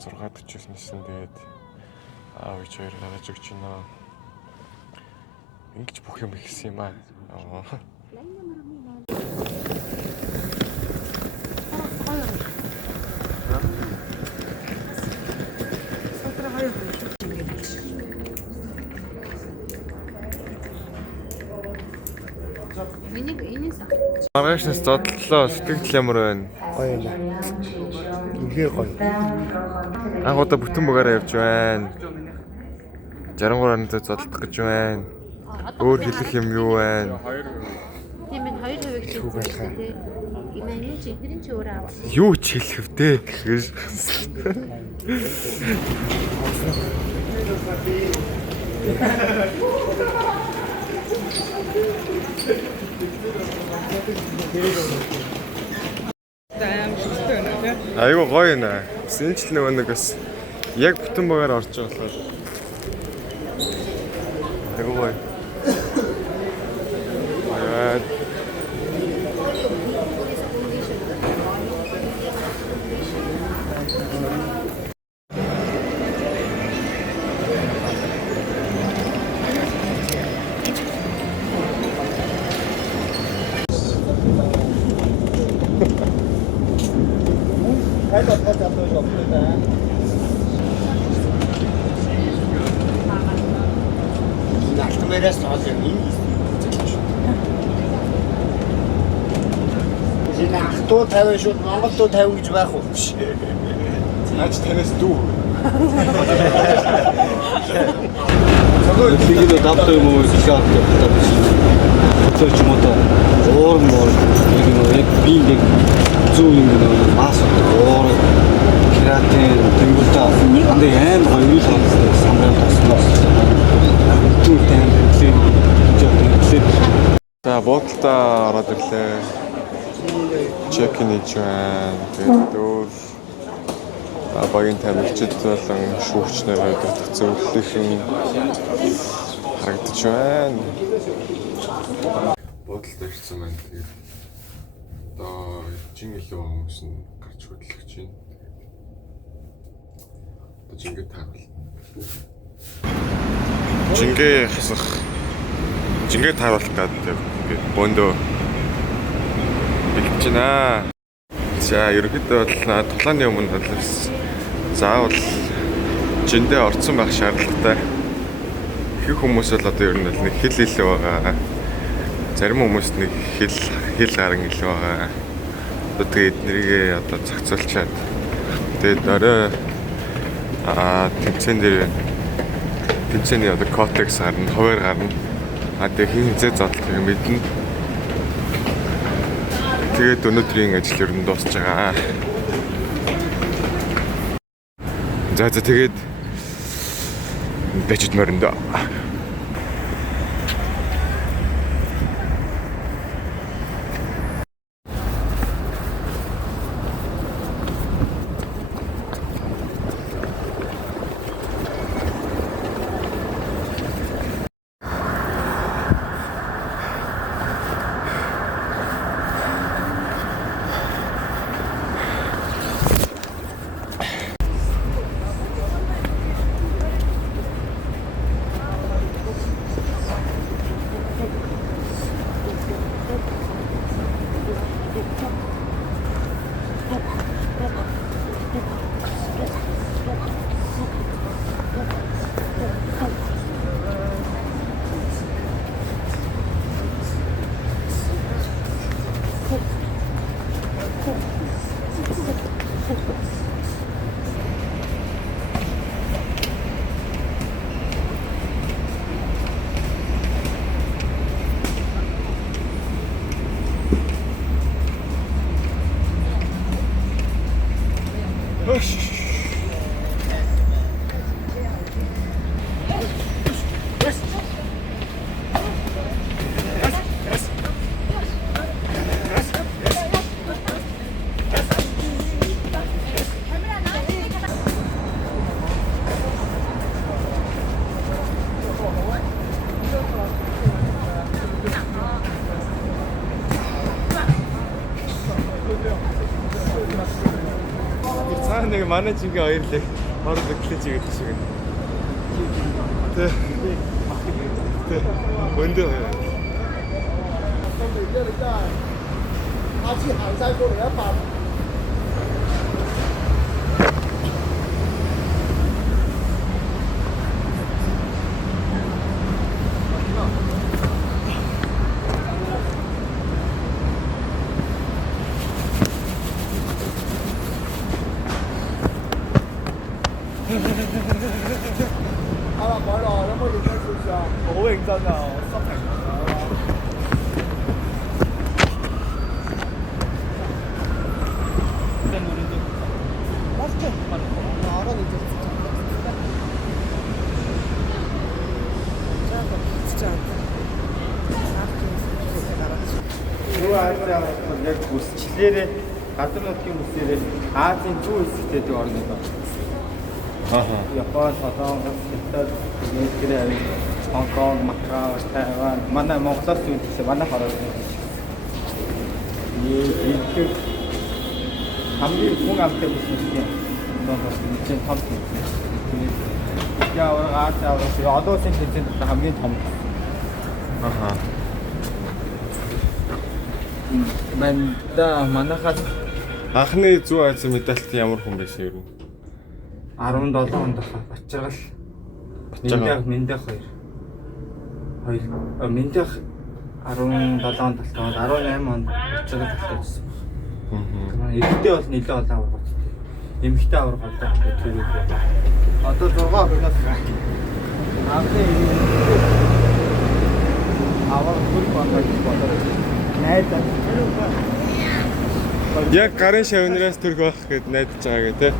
6:49 тэгээд аав ич хоёр гараж өгч байна. Ингэж бүх юм ихсэн юм аа. Маргаашнаас зодлоо сэтгэл ямар байна? Гоё юм. Үнээр гоё. Анхудаа бүтэн бүгээрээ явж байна. 63-нд зодтолдох гэж байна. Өөр хэлэх юм юу байна? Тийм ээ 2% ч хэлсэн тий. Имэн чи эдгэрийн чи өөрөө авах. Юу ч хэлэх вдэ гэхээр айгуу гоё нэ. Сэнчл нөгөө нэг бас яг бүтэн багаар орж байгаа болохоор айгуу гоё. Яа. Алтмээрээс тоол юм. Энэ ахтуу 50 шууд Монголдуу 50 гэж байх уу? Наач танаас дүү. Тэгээд давтаа юм уу шат тавьчих юм уу та уур яг би нэг зүү юм мас уур креатин тэнгуүлта андаа аим хоёул самрал таснаас түүтэн төлөв. За буудалтаа ороод ирлээ. Чекин хийж байна. Тэгээд өөр багийн тамирчид болон шүүгчнэр өдөртөх зөвлөлийн харагдаж байна. Буудалд ирсэн байна. Тэгээд одоо жин илүү хүмүүс нь гарч хөдлөж байна. Одоо жингээ тааруул. Жингээ хасах. Жингээ тааруулах гэдэг ингээд бөөндөө бэлдэж байна. За ерөнхийдөө бол тулааны өмнө бол заавал жиндээ орцсон байх шаардлагатай. Их хүмүүс бол одоо ер нь нэг хил илүү байгаа. Зарим хүмүүст нэг хил гарan илүү байгаа. Одоо тэгээд нэргээ одоо зохицуулчаад тэгээд орой тэмцээний одоо кодекс гарна, хуваар гарна. Тэгээд хинзээ задлах юм мэднэ. Тэгээд өнөөдрийн ажил ер нь дуусж байгаа. За тэгээд бэжэд мөрөндөө. Маа нэг манай жингээ хоёрлыг хоорондоо клич хийгээд шиг. Тэ. Өндөө. 阿去杭山过来要把。 好了，冇咯，有冇認真少少啊？好認真啊，心平啊。Юу аашаа яг үсчлээрээ гадар нутгийн үсээрээ Азийн зүүн хэсэгт орнод байна. Япон, Солонгос, Китай, Америк, Хонконг, Макао, Тайван, манай Монголоос үүссэн манай хороо. Ийм хамгийн хүн амтай бүсгүйтэй Монголоос энэ том юм. Яавар Азийн одоосын тэнцэн хамгийн том. Аха. Манайхаас Анхны зүүн Азийн медальт ямар хүн байсан ер нь? 17 онд Бачиргал Мэндэх хоёр. Мэндэх 17 онд талтай 18 онд Бачиргал талтай. Эдгээр бол нэлээд олон аварга. Эмэгтэй аварга болдог тэгээд одоо 6 хоногоос анхны аварга бүр болдог. Найдаа. Яг гарын шавнараас төрөх байх гэд найдаж байгаа гэх тээ.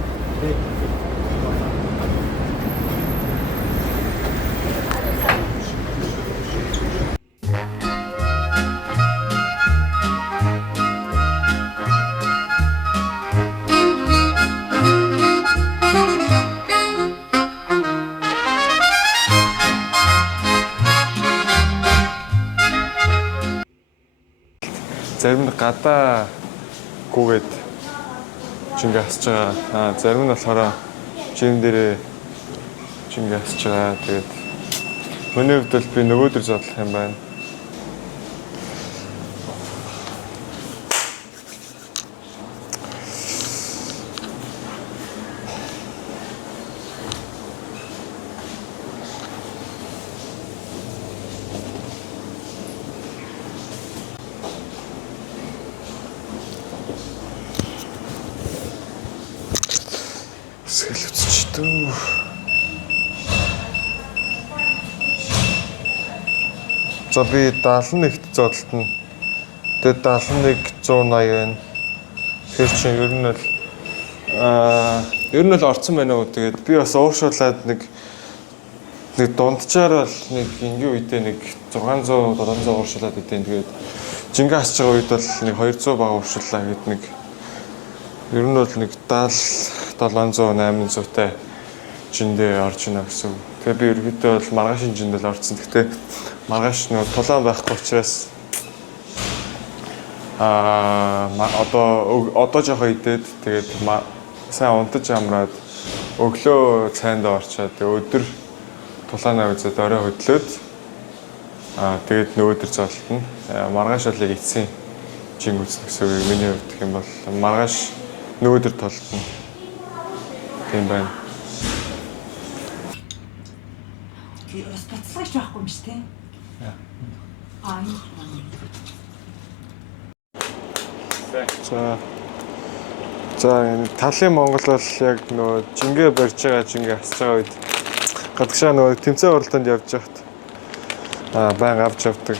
Зарим нь гадаа гүгээд жингээ хасж байгаа. Зарим нь болохоор жим дээрээ жингээ хасж байгаа. Тэгээд миний хувьд бол би нөгөөдөр зодлох юм байна. Сэлвчдүү. За би 71-т зодтолтно. Тэгээд 71 180 байна. Тэр чинь ер нь бол орцсон байна уу. Тэгээд би бас уушуулад нэг дунджаар бол нэг ингийн үедээ нэг 600 700 уушуулад идэв. Тэгээд жингээ хасж байгаа үед бол нэг 200 бага уушууллаа гэд нэг ер нь бол нэг 70 700 800 тай жиндээ орж ийнэ гэсэн. Тэгээ би ерөөдөө бол маргаашийн жиндэл орсон. Гэхдээ маргааш нөө тулаан байхгүй учраас одоо жоохон идээд тэгээд сайн унтаж амраад өглөө цайнд орчоод өдөр тулаанаа үзээд орой хөдлөөд тэгээд нөгөөдөр золтно. Маргааш бол яг эцсийн жин үзнэ гэсэн үг. Миний хувьд гэх юм бол маргааш нөгөөдөр толтно. Тийм байна. Бас бацлагч байхгүй юм шүү дээ. За талын Монгол бол яг нөгөө жингээ барьж байгаа жингээ хасж байгаа үед гадагшаа нөгөө тэмцээн оролдонд явж байхад баян авч явдаг.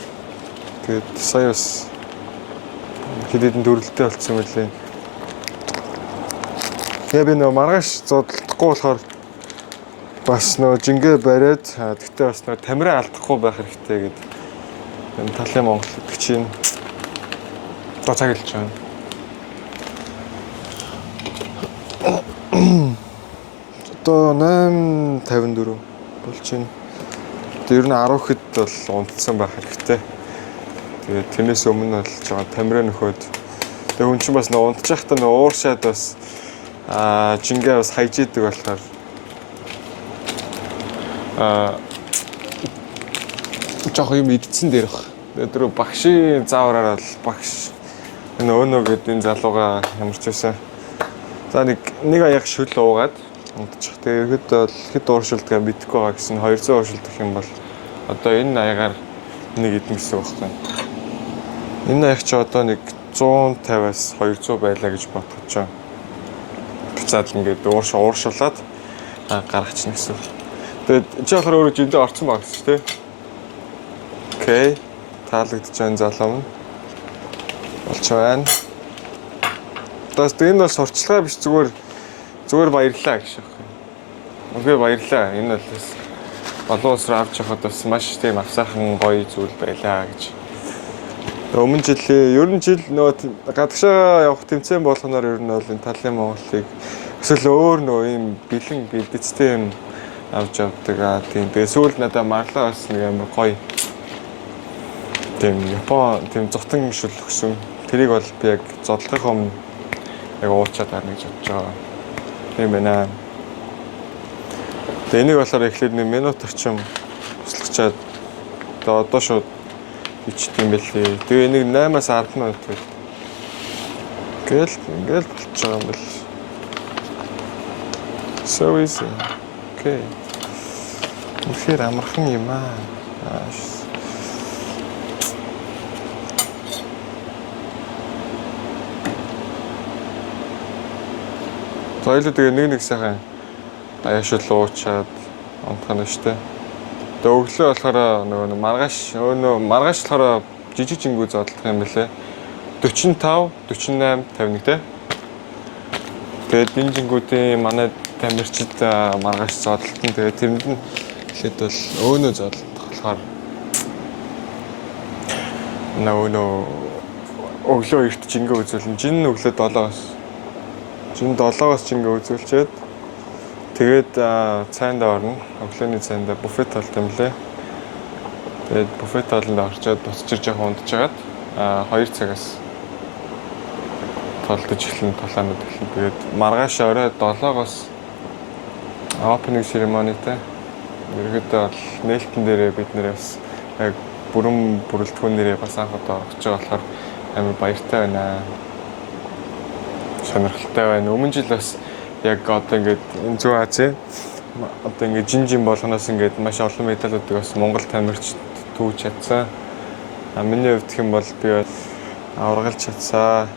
Тэгээд сая бас хэд хэдэн дүрлэлтэй болцсон мөлий. Тэгээ би нөгөө маргааш зодтолдохгүй болохоор бас нөгөө жингээ бариад тэгтээ бас нөгөө тамираа алдахгүй байх хэрэгтэй гэдэг энэ талын Монгол гэдгийг цагилж байна. Одоо 8:54 болж байна. Ер нь 10 хэд бол унтсан байх хэрэгтэй. Тэгээд тэрнээс өмнө бол жоохон тамираа нөхөөд. Тэгээд хүн чинь бас нөгөө унтчих та нөгөө ууршаад бас жингээ бас хайж идэг болохоор жоох юм идсэн дээр баг. Өдөр багшийн заавраар бол багш өөнөө гэдэг энэ залууга ямарч байсан. За нэг аяг шүл уугаад унтчих. Тэгээ ихэд бол хэд ууршилдгаа мэдэхгүй байгаа гэсэн 200 ууршилдах юм бол одоо энэ аягаар нэг идэх гэсэн үг байна. Энэ аяг чи одоо нэг 150-аас 200 байлаа гэж бодож байгаа. Буцаад ингээд ууршуулад гаргачихна гэсэн. Тэгээд чи ахаар өөрөө жиндээ орсон баг гэсэн тий. Окей. Таалагдж байгаа залуу нь болж байна. Тас энэ бол сурчлага биш зүгээр баярлаа гэж байна. Үнэхээр баярлаа. Энэ бол бас олон улс руу авч явахад бас маш тийм авсаахан гоё зүйл байлаа гэж. Өмнө жилийн ер нь жил нөгөө гадагшаа явах тэмцээн болгоноор ер нь бол энэ талын Монголыг эсвэл өөр нөгөө ийм бэлэн бэлдэцтэй юм авч явдаг. Тийм. Тэгээ сүүл надад марлаа бас нэг амар гоё. Тийм Япон тийм зотон шүл өгсөн. Тэрийг бол би яг зодлохын өмнө яг уучаад гарна гэж бодож байгаа. Тийм байна. Тэгээ энийг болохоор эхлээд нэг минут орчим өслөгчаад одоо шууд ичдэг юм байлээ. Тэгээ энийг 8-аас 10 минут гэл ингээл болчих байгаа юм бэл. So easy. Okay. Үнэхээр амархан юм аа. Соёлоо тэгээ нэг сайхан аяшил уучаад унтах нь штэ. Тэгээ өглөө болохоор нөгөө маргааш болохоор жижиг жингүү зодлох юм бэлээ. 45, 48, 51 те. Тэгээд энэ жингүүдийн манай тамирчид маргааш зодлолтон. Тэгээд тэрэнд нь ихэд бол өөнөө зодлох болохоор нөгөө өглөө эрт жингүү үзүүлэн жин өглөө 7-оос жингээ үзүүлчихэд тэгээд цайнд орно. Өглөөний цайнд буфет толт юм лээ. Тэгээд буфет толонд орчоод буцаж жоохон унтчихад 2 цагаас толдож эхлэн толоонод эхлэн. Тэгээд маргааш орой 7-оос opening ceremonyтэй. Ерөнхийдөө бол нээлтэн дээрээ бид нэр бас яг бүрэн бүрэлдэхүүнээрээ бас анх удаа орж байгаа болохоор амар баяртай байна. Сонирхолтой байна. Өмнө жил бас яг одоо ингээд энэ Зүүн Азийн одоо ингээд жин болгоноос ингээд маш олон медалуудыг бас Монгол тамирчид түүж чадсан. Миний хувьд гэх юм бол би аваргалж чадсан.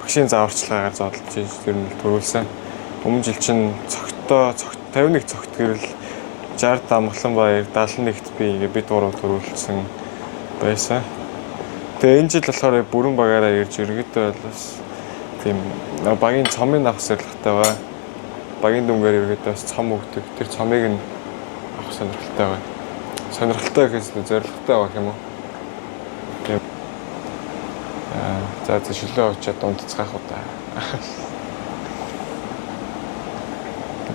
Багшийн зааварчлагаар зодолж ер нь төрүүлсэн. Өмнө жил чинь 51 цогт гэрэл 60 дамглан баяр 71-т би бид гурав төрүүлсэн байсан. Тэгээ энэ жил болохоор бүрэн багаараа ирж ерөөдөө бас тийм багийн цомын авах зорилготой байгаа. Багийн дүнгээр ерөөдөө бас цом өгдөг. Тэр цомыг нь авах сонирхолтой байгаа. Сонирхолтой гэхээс зорилготой байгаа юм уу? Тийм. За шүлээ очиад унтцгаах удаа.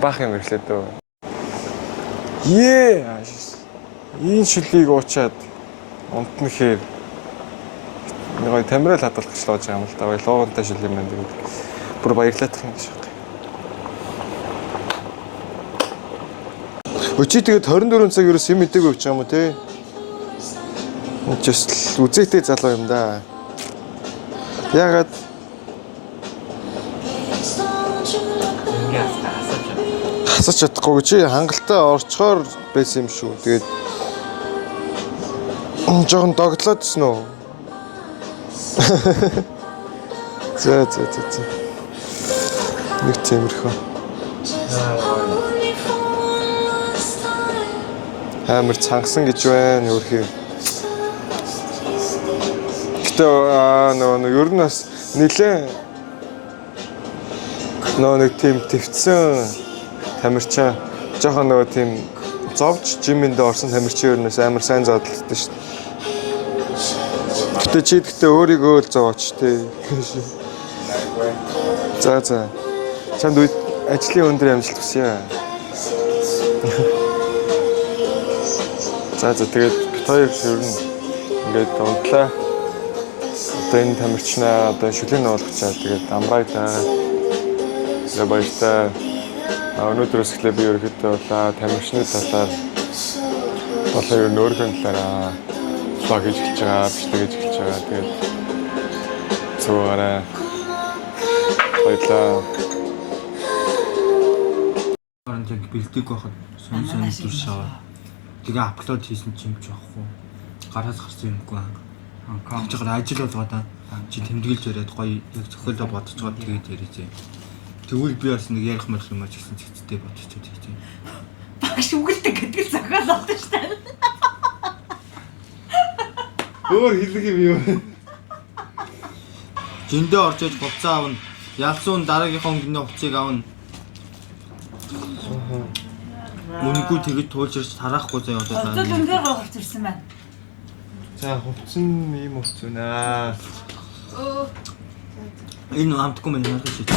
Бах юм ирлээ дөө. Энэ шүлийг уучаад унтна гэхээр нэг тамирал хадгалах гэж лоож байгаа юм л да. Луугантай шил юм байна. Бүр баярлах юм шиг байна. Өчиг тэгээд 24 цаг ерөөс юм мэдээгүй явж байгаа юм уу те? Just үзээтэй залуу юм да. Ягаад хасаж чадахгүй чи хангалттай орчхоор байсан юм шүү. Тэгээд жоохон догтлоодсэн үү? За. Нэг тиймэрхүү. Амар цангасан гэж байна өөрхий. Гэтэ нөгөө ер нь бас нэлээ нэг тийм твцсэн тамирчаа жоохон нөгөө тийм зовж жимэнд орсон тамирчин ернээс амар сайн зодтолтой шүү. Гэтэ чи гэхдээ өөрийгөө л зовооч тий. За. Чамд ажлын өндөр амжилт хүсье. За тэгээд бит хоёр ер нь ингээд унтлаа. Одоо энэ тамирчнаа одоо шүлэг нуулгачаа тэгээд амраа таа. За баярлалаа. Өнөөдрөөс эхлээ би ерөөхдөө тамирчны талаар болоо ер нь өөрийнхөө талаараа блог хийж эхэлж байгаа, бичлэг хийж эхэлж байгаа. Тэгээд цогоорой. Баярлалаа. Орон яг бэлдэг байхад сонь дүр шаваа. Тэгээ апплод хийсэн ч юм ч байхгүй. Гараас гарсан юмгүй аа. Жигээр ажил болгоод чи тэмдэглэж яриад гоё яг зохиолоо бодцоод тэгээд яриач. Тэгвэл би бас нэг ярих мэрх юм аа гэсэн зэгцтэй бодчиход тийм. Багш үгэлдэг гэдэг зохиол олдсон шүү дээ. Өөр хэлэх юм юу? Жиндээ орж иж хувцас аавна. Ялсан дараагийнхаа өнгөний хувцсыг аавна. Үнэгүй тэгэж туулж ирж тараахгүй заяа одоо. Одоо үнээр гоолж ирсэн байна. За хувцс нь ийм хувцс үнэ. Өө. Энэ амтгүй мэн харах шиг.